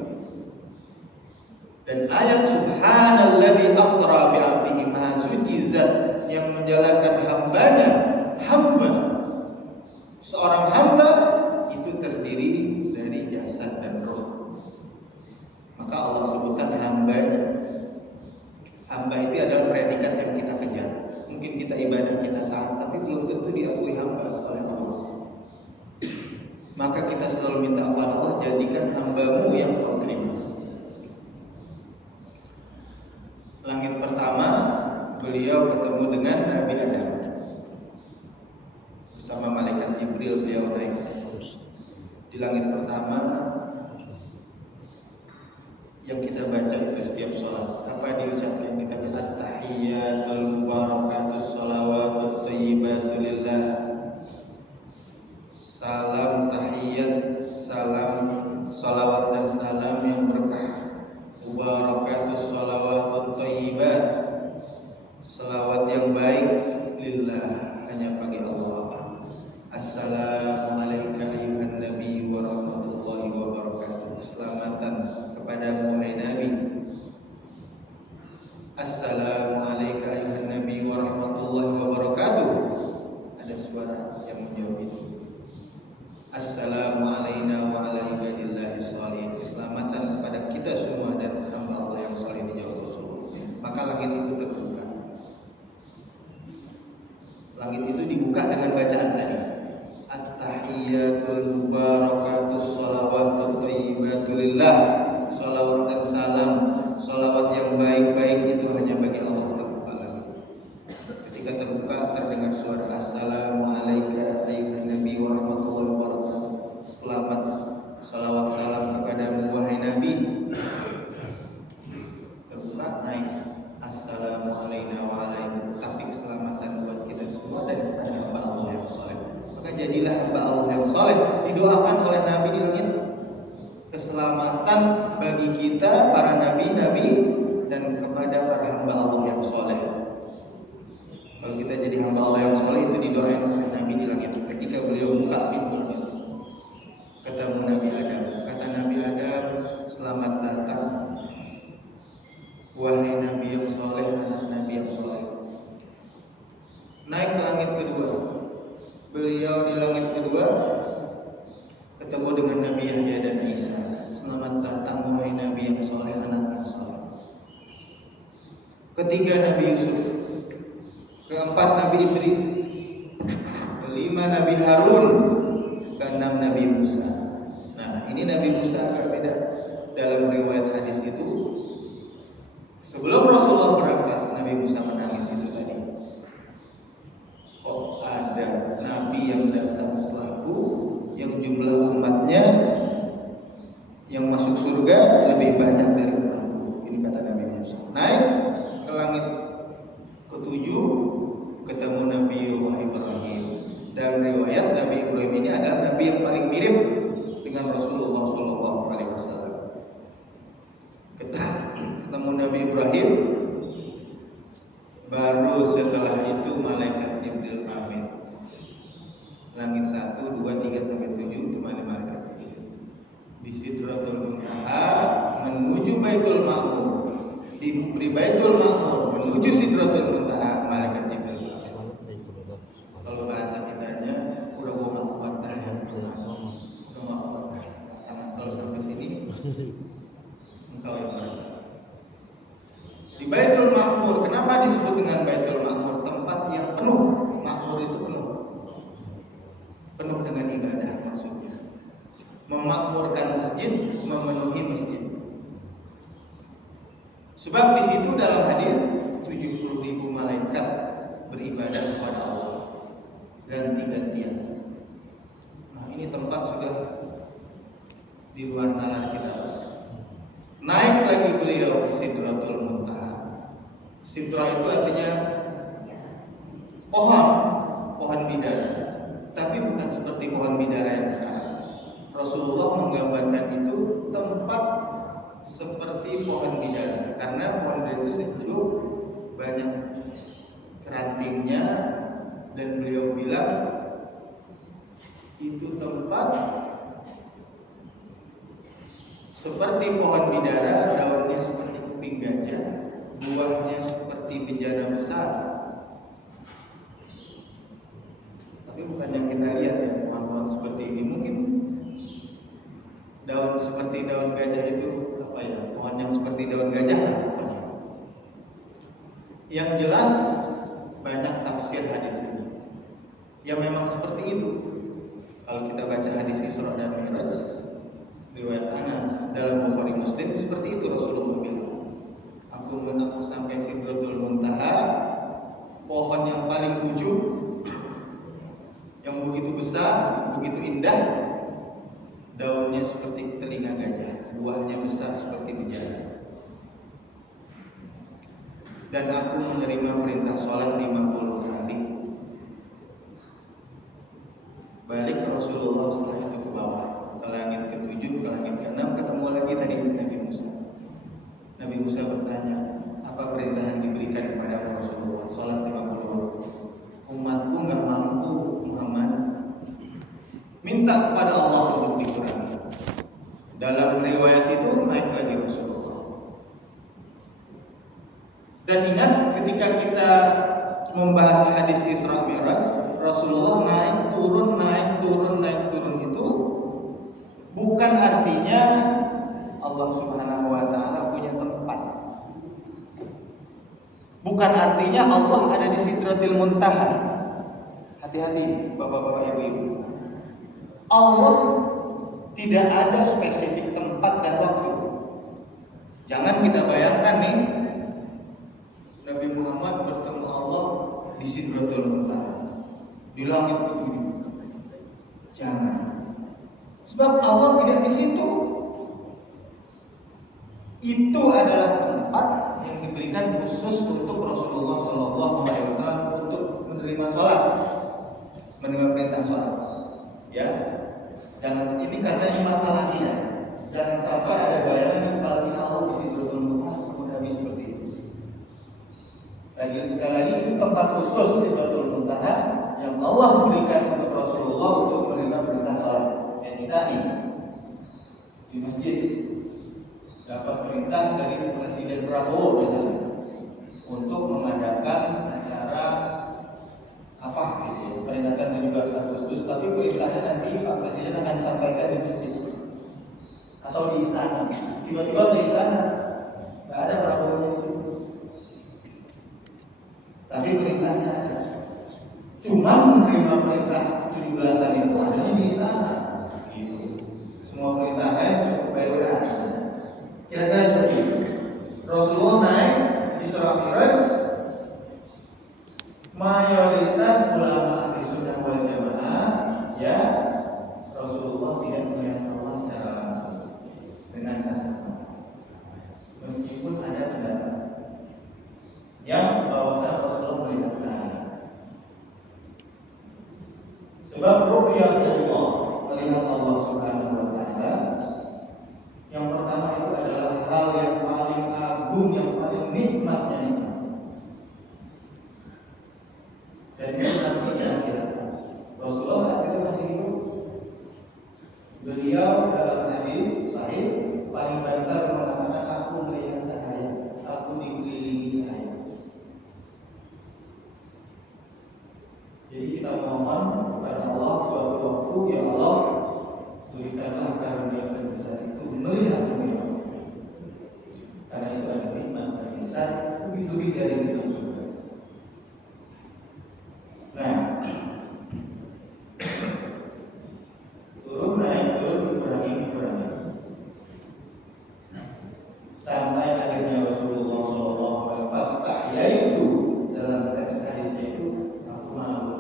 Dan ayat Subhanalladzi asra bi 'abdihi maha suci zat yang menjalankan hambanya, hamba. Seorang hamba itu terdiri dari jasad dan roh. Maka Allah sebutkan hambanya. Hamba itu adalah predikat yang kita kejar. Mungkin kita ibadah, kita taat, tapi belum tentu diakui hamba oleh Allah. Maka kita selalu minta kepada Allah, jadikan hambamu yang kau terima. Langit pertama, beliau ketemu dengan Nabi Adam. Bersama malaikat Jibril beliau naik. Di langit pertama yang kita baca itu setiap sholat, apa diucapkan? Kita kata at-tahiyyatul mubarakatus shalawatut thayyibatu lillah. Salam tahiyat, salam salawat dan salam yang berkah. Mubarakatus shalawatut thayyibat, salawat yang baik lillah, hanya bagi Allah. Assalamualaikum ayuhan nabi wa rahmatullahi wa barakatuh. Keselamatan kepadamu hai Nabi. Assalamualaikum ayuhan nabi wa rahmatullahi wa barakatuh. Ada suara salawat dan salam, salawat yang baik-baik itu hanya bagi Allah terbuka lagi. Ketika terbuka terdengar suara Assalamualaikum ayyuhan nabi wa rahmatullahi wabarakatuh. Selamat, salawat salam kepadamu wahai nabi. Terbuka naik Assalamualaikum wa alaikum. Tapi keselamatan buat kita semua dan kepada hamba Allah yang soleh. Maka jadilah hamba Allah yang soleh. Didoakan oleh Nabi di langit keselamatan bagi kita, para nabi-nabi, dan kepada para hamba Allah yang soleh. Kalau kita jadi hamba Allah yang soleh itu didoain oleh Nabi di langit. Ketika beliau buka pintu langit, ketemu Nabi Adam. Kata Nabi Adam, selamat datang wahai Nabi yang soleh, anak Nabi yang soleh. Naik ke langit kedua. Beliau di langit kedua ketemu dengan Nabi Yahya dan Isa. Selamat datang wahai Nabi yang soleh, anak yang soleh. Ketiga Nabi Yusuf. Keempat Nabi Idris. Kelima Nabi Harun. Keenam Nabi Musa. Nah, ini Nabi Musa agak beda. Dalam riwayat hadis itu, sebelum Rasulullah berangkat, Nabi Musa menangis itu tadi. Oh, ada Nabi yang datang setelahku, yang jumlah umatnya yang masuk surga lebih banyak dari umatku. Ini kata Nabi Musa. Naik ke langit ketujuh, ketemu Nabi Ibrahim. Dalam riwayat Nabi Ibrahim ini adalah Nabi yang paling mirip dengan Rasulullah SAW. Ketemu Nabi Ibrahim, baru setelah itu malaikat Jibril pamit. Langit 1, 2, 3 sampai 7 itu malaikat di Sidratul Muntaha menuju Baitul Ma'mur. Di Baitul Ma'mur menuju Sidratul Muntaha malaikat Jibril. Kalau bahasa kitanya udah mau kuat dah ya. Udah mau kuat. Kalau sampai sini engkau yang berangkat. Di Baitul Ma'mur, kenapa disebut dengan Baitul Ma'mur? Tempat yang penuh. Ma'mur itu penuh. Penuh dengan ibadah maksudnya. Memakmurkan masjid, memenuhi masjid. Sebab di situ dalam hadis 70.000 malaikat beribadah kepada Allah ganti-gantian. Nah, ini tempat sudah di luar nalar kita. Naik lagi beliau ke Sidratul Muntaha. Sidra itu artinya pohon bidara. Tapi bukan seperti pohon bidara yang sekarang. Rasulullah menggambarkan itu tempat seperti pohon bidara, karena pohon bidara itu sejuk, banyak rantingnya, dan beliau bilang itu tempat seperti pohon bidara, daunnya seperti kuping gajah, buahnya seperti bejana besar. Tapi bukan yang kita lihat ya, pohon-pohon seperti ini. Mungkin daun seperti daun gajah itu apa ya? Pohon yang seperti daun gajah lah. Yang jelas banyak tafsir hadis ini. Ya memang seperti itu. Kalau kita baca hadis Isra dan Mi'raj, riwayat Anas dalam Bukhari Muslim seperti itu Rasulullah bilang. Aku sampai Sidratul Muntaha, pohon yang paling ujung, yang begitu besar, begitu indah, daunnya seperti telinga gajah, buahnya besar seperti bejana. Dan aku menerima perintah sholat 50 kali. Balik Rasulullah setelah itu ke bawah, ke langit ke-7, ke langit ke-6, ketemu lagi tadi Nabi Musa. Nabi Musa bertanya, apa perintah yang diberikan kepada Rasulullah? Sholat 50 waktu. Umatku nggak mampu, Muhammad. Minta kepada Allah untuk dikurangi. Dalam riwayat itu naik lagi Rasulullah. Dan ingat ketika kita membahas hadis Isra Mi'raj, Rasulullah naik turun itu bukan artinya Allah Subhanahu wa taala punya tempat. Bukan artinya Allah ada di Sidratil Muntaha. Hati-hati Bapak-bapak, Ibu-ibu. Allah tidak ada spesifik tempat tempat dan waktu. Jangan kita bayangkan nih Nabi Muhammad bertemu Allah di Sidratul Muntaha, di langit ketujuh. Jangan. Sebab Allah tidak di situ. Itu adalah tempat yang diberikan khusus untuk Rasulullah SAW untuk menerima sholat, menerima perintah sholat. Ya, jangan ini karena ini masalah dia. Jangan sampai ada bayangan di kepala kita Allah di situ bertemu Nabi seperti itu. Lagi sekali lagi itu tempat khusus Sidratul Muntaha yang Allah berikan untuk Rasulullah untuk menerima perintah sholat. Yang kita ini di masjid dapat perintah dari Presiden Prabowo misalnya untuk mengadakan acara apa gitu ya, peringatan 17 Agustus, tapi perintahnya nanti Pak Presiden akan sampaikan di masjid atau di istana. Tiba-tiba ke istana, nggak ada Prabowo di situ, tapi perintahnya ada. Cuma menerima perintah 17-an itu adanya di istana. Gitu. Semua perintah lain cukup bayar. Kira-kira seperti itu. Rasulullah naik di Isra Mi'raj, mayoritas ulama ahli sunnah wal jamaah ya Rasulullah tidak melihat Allah secara langsung dengan kasat mata. Meskipun ada pendapat yang bahwasanya Rasulullah melihat cahaya. Sebab ru'yatullah, melihat Allah Subhanahu wa taala, yang pertama itu adalah hal yang paling agung, yang paling nikmatnya nikmat. Dan itu nanti di akhirat. Rasulullah saat itu masih hidup. Beliau dalam hadis sahih paling banter mengatakan, aku melihat cahaya, aku dikelilingi cahaya. Jadi kita mohon kepada Allah suatu waktu, ya Allah, berikanlah karunia terbesar itu melihat dunia. Karena itu ada nikmat terbesar lebih dari nikmat surga. Nah, turun naik dikurangi. Sampai akhirnya Rasulullah SAW yaitu dalam teks hadisnya itu, aku malu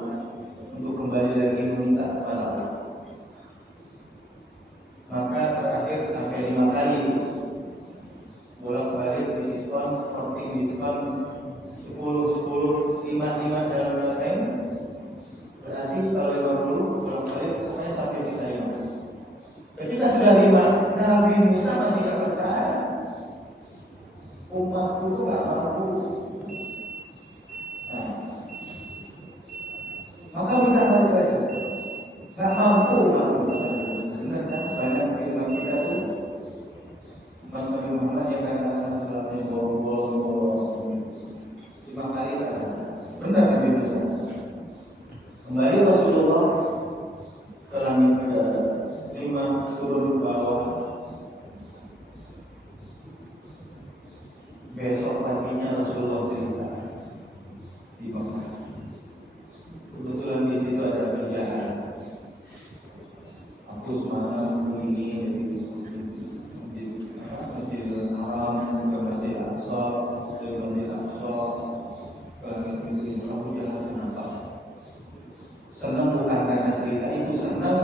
untuk kembali lagi meminta kepada Allah. Maka terakhir sampai 5 kali bolak-balik diskon, porting diskon 10, 5 dalam lain. Berarti kalau 50 bolak-balik pokoknya sampai sisa 5. Ketika sudah 5, Nabi Musa masih tidak percaya. Umatku itu gak mampu. Nah, maka kita tahu lagi, gak mampu. Benar kan? Banyak firman kita tuh Muhammad yang katakan sesuatu yang bolong 5 kali kan? Benar Nabi Musa. Kembali Rasulullah ke langit ke-5, turun ke bawah. Besok paginya Rasulullah cerita di Mekah. Kebetulan di situ ada penjahat. Aku semalam keliling Masjidil Haram, ke Masjid Aqsa, dari Masjid Aqsa ke Masjid Abu Jahal senang. Senang bukan karena cerita itu, senang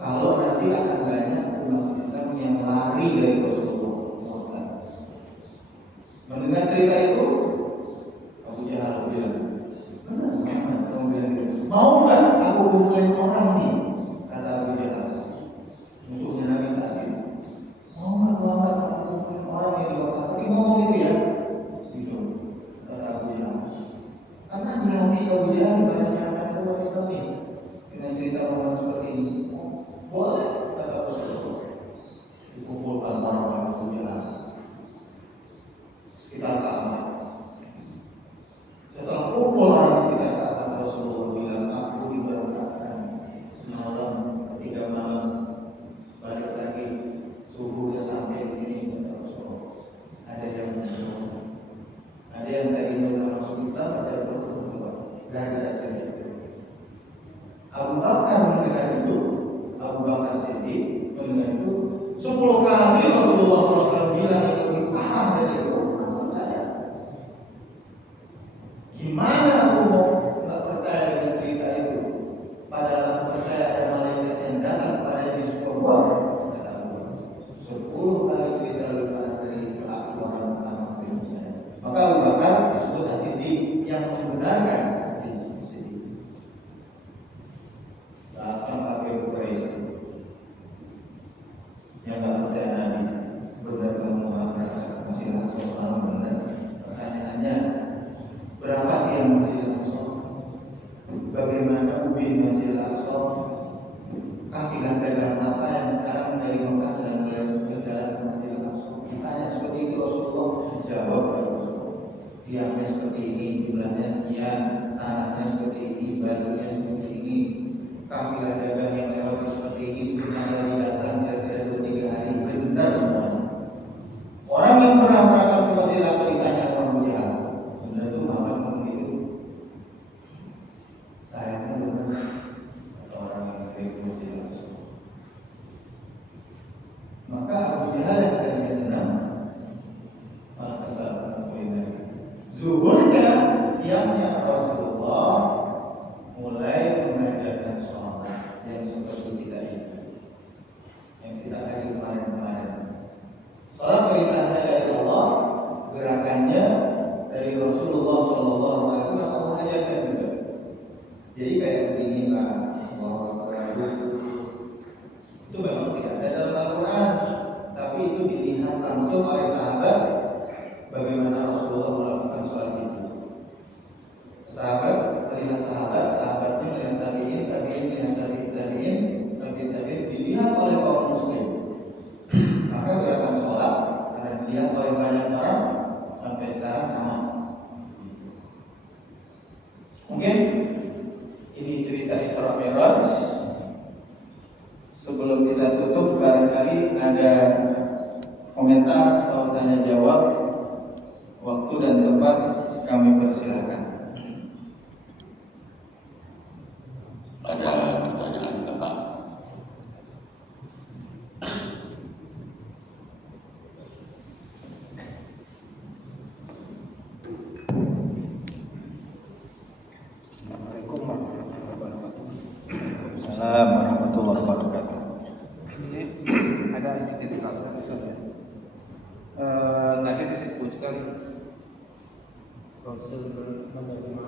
kalau nanti akan banyak umat Islam yang lari dari Rasulullah. Mendengar cerita itu, Rasulullah? Dijawab oleh Rasulullah. Tiangnya seperti ini, jumlahnya sekian, tanahnya seperti ini, batunya seperti ini, kafilah dagang yang lewat seperti ini, sebentar lagi datang kira-kira 2-3 hari, benar semuanya. Orang yang pernah berangkat ke Madinah lalu ditanya sama Abu Jahal, benar tuh Muhammad ngomong gitu? Sayangnya benar. Orang yang sering ke Madinah langsung. Maka Abu Jahal yang tadinya senang malah kesal. Zuhurnya, siangnya Rasulullah mulai mengajarkan sholat yang seperti kita ini, yang kita kaji kemarin-kemarin. Sholat perintahnya dari Allah, gerakannya dari Rasulullah Shallallahu Alaihi Wasallam, Allah ajarkan juga. Jadi kayak begini Pak, Allahu Akbar. Itu memang tidak ada dalam Al-Quran, tapi itu dilihat langsung oleh sahabat bagaimana Rasulullah melakukan sholat itu. Sahabat melihat sahabat, sahabatnya melihat tabiin, tabiin melihat tabiin, tabiin dilihat oleh kaum muslim. Maka gerakan sholat karena dilihat oleh banyak orang sampai sekarang sama. Mungkin ini cerita Isra Mi'raj. Sebelum kita tutup, barangkali ada komentar atau tanya jawab. Waktu dan tempat kami persilahkan. Ada pertanyaan Bapak? Assalamualaikum warahmatullahi wabarakatuh. Assalamualaikum warahmatullahi wabarakatuh. Ini ada sedikit pertanyaan ya. Tadi disebutkan Rasul menerima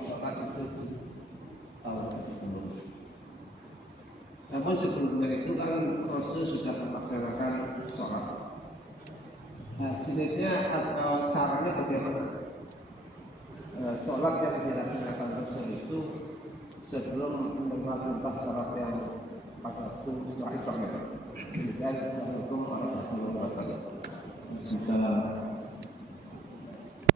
sholat itu tahun sebelumnya. Namun sebelumnya itu kan Rasul sudah melaksanakan sholat. Nah, jenisnya atau caranya bagaimana? Sholat yang dilaksanakan Rasul itu sebelum menerima sholat yang pada waktu setelah Isra Mi'raj. Demikian, Assalamualaikum warahmatullahi wabarakatuh.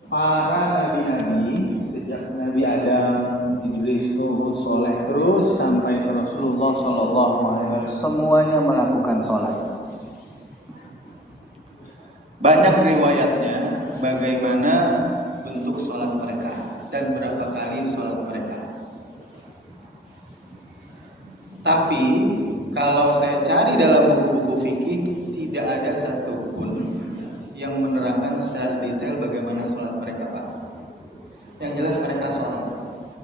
Para nabi-nabi sejak Nabi Adam, Idris, Nuh, Soleh terus sampai ke Rasulullah Shallallahu Alaihi Wasallam semuanya melakukan sholat. Banyak riwayatnya bagaimana bentuk sholat mereka dan berapa kali sholat mereka. Tapi kalau saya cari dalam buku-buku fikih tidak ada satupun yang menerangkan secara detail bagaimana sholat mereka Pak. Yang jelas mereka sholat.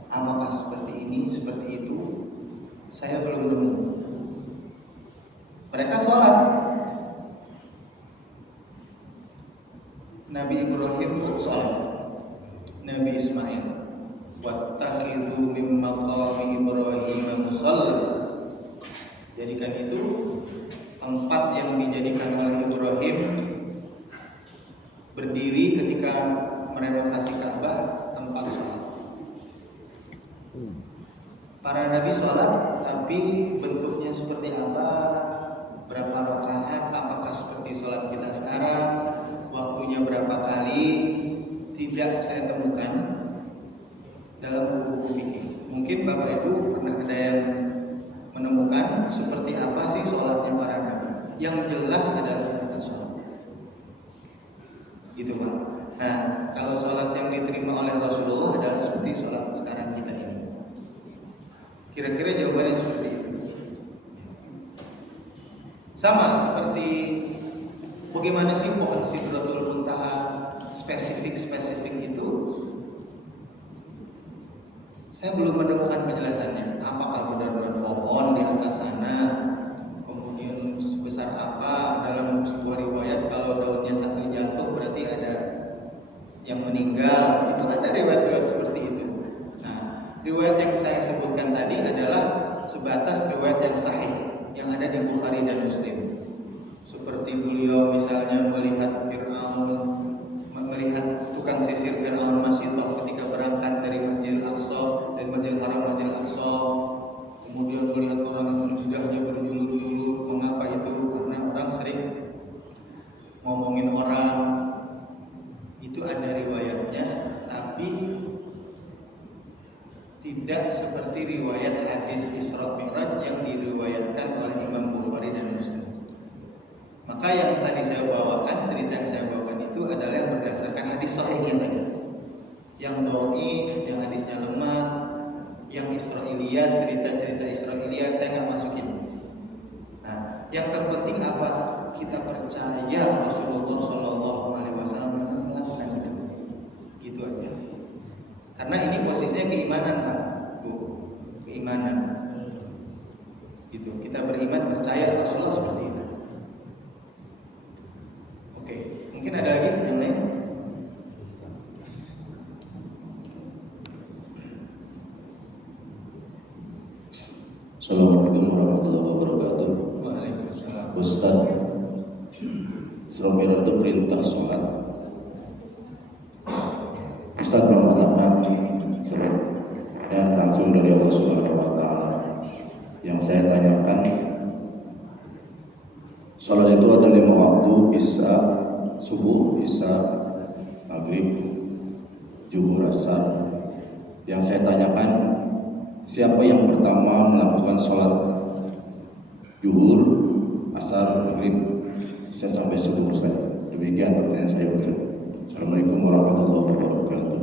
Apakah seperti ini, seperti itu? Saya belum nemu. Mereka sholat. Nabi Ibrahim sholat. Nabi Ismail. Wattakhidhu min maqami Ibrahim musalla. Jadikan itu tempat yang dijadikan oleh Ibrahim berdiri ketika merenovasi Ka'bah, tempat sholat. Para nabi sholat, tapi bentuknya seperti apa, berapa rakaat, apakah seperti sholat kita sekarang, waktunya berapa kali, tidak saya temukan dalam buku fikih. Mungkin Bapak Ibu pernah ada yang menemukan seperti apa sih sholatnya para nabi. Yang jelas adalah mereka sholat. Gitu Pak. Nah, kalau sholat yang diterima oleh Rasulullah adalah seperti sholat sekarang kita ini. Kira-kira jawabannya seperti itu. Sama seperti bagaimana sih pohon Sidratul Muntaha spesifik itu. Saya belum menemukan penjelasannya. Apakah benar-benar pohon di atas sana, kemudian sebesar apa? Dalam sebuah riwayat kalau daunnya satu jatuh berarti ada yang meninggal. Itu ada riwayat-riwayat seperti itu. Nah, riwayat yang saya sebutkan tadi adalah sebatas riwayat yang sahih yang ada di Bukhari dan Muslim. Seperti beliau misalnya melihat tukang sisir Fir'aun masih tahu ketika berangkat dari Masjidil Aqsa dan Masjidil Haram, Masjidil Aqsa. Kemudian melihat orang yang lidahnya berjulur-julur. Mengapa itu? Karena orang sering ngomongin orang, seperti riwayat hadis Isra Mi'raj yang diriwayatkan oleh Imam Bukhari dan Muslim. Maka yang tadi saya bawakan, cerita yang saya bawakan itu adalah yang berdasarkan hadis sahihnya saja. Yang dhaif, yang hadisnya lemah, yang Israiliyat, cerita-cerita Israiliyat saya nggak masukin. Nah, yang terpenting apa? Kita percaya Rasulullah Shallallahu Alaihi Wasallam melakukan itu, gitu aja. Karena ini posisinya keimanan, Pak, Bu, keimanan. Gitu. Kita beriman percaya Rasulullah seperti itu. Oke, mungkin ada lagi yang lain? Assalamualaikum warahmatullahi wabarakatuh. Waalaikumsalam. Ustaz, Isra Mi'raj itu perintah sholat. Ustaz mengatakan ya langsung dari Allah Subhanahu wa Ta'ala. Yang saya tanyakan, sholat itu ada 5 waktu: Isya, subuh, Isya, maghrib, zuhur, asar. Yang saya tanyakan, siapa yang pertama melakukan sholat zuhur, asar, maghrib, isya sampai subuh? Saya demikian pertanyaan saya, Ustaz. Assalamualaikum warahmatullahi wabarakatuh.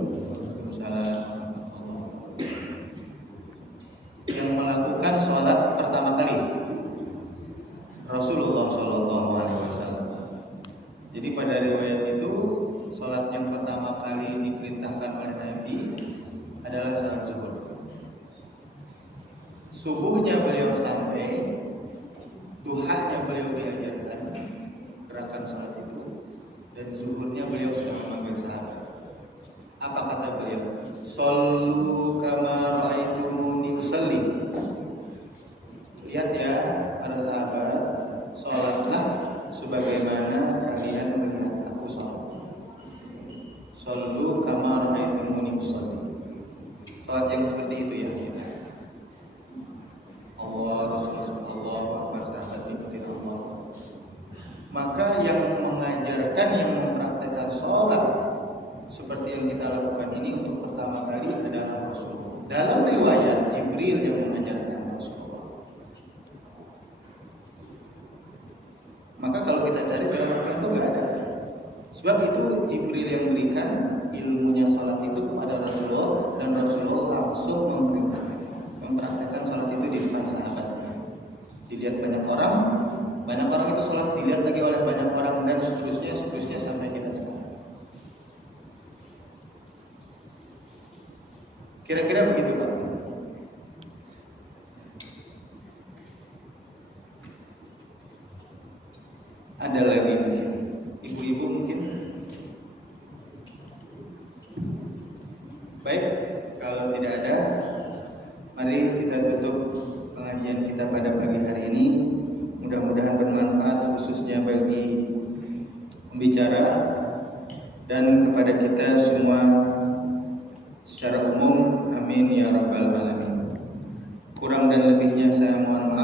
Yang melakukan sholat pertama kali Rasulullah Shallallahu Alaihi Wasallam. Jadi pada riwayat itu sholat yang pertama kali diperintahkan oleh Nabi adalah sholat zuhur. Subuhnya beliau sampai, duhanya beliau diajarkan gerakan sholat itu, dan zuhurnya beliau sudah memanggil sahabat. Apa kata beliau? Shollu kama ra'aitumuni usalli. Lihat ya para sahabat, sholatlah sebagaimana kalian melihat aku sholat. Shollu kama ra'aitumuni usalli. Sholat yang seperti itu ya kita. Allah, Rasulullah, Allah, Akbar, sahabat ikuti Allah. Maka yang mengajarkan, yang mempraktekkan sholat seperti yang kita lakukan ini untuk pertama kali adalah Rasulullah. Dalam riwayat Jibril yang mengajarkan Rasulullah. Maka kalau kita cari dalam Al-Quran itu nggak ada. Sebab itu Jibril yang berikan ilmunya sholat itu kepada Rasulullah, dan Rasulullah langsung mempraktekkan sholat itu di depan sahabatnya. Dilihat banyak orang itu sholat dilihat lagi oleh banyak orang, dan seterusnya sampai kita sekarang. Kira-kira begitu, Pak. Ada lagi mungkin, ibu-ibu mungkin. Baik, kalau tidak ada, mari kita tutup pengajian kita pada pagi hari ini. Mudah-mudahan bermanfaat khususnya bagi pembicara dan kepada kita semua secara umum. Amin ya rabbal alamin. Kurang dan lebihnya saya mohon maaf.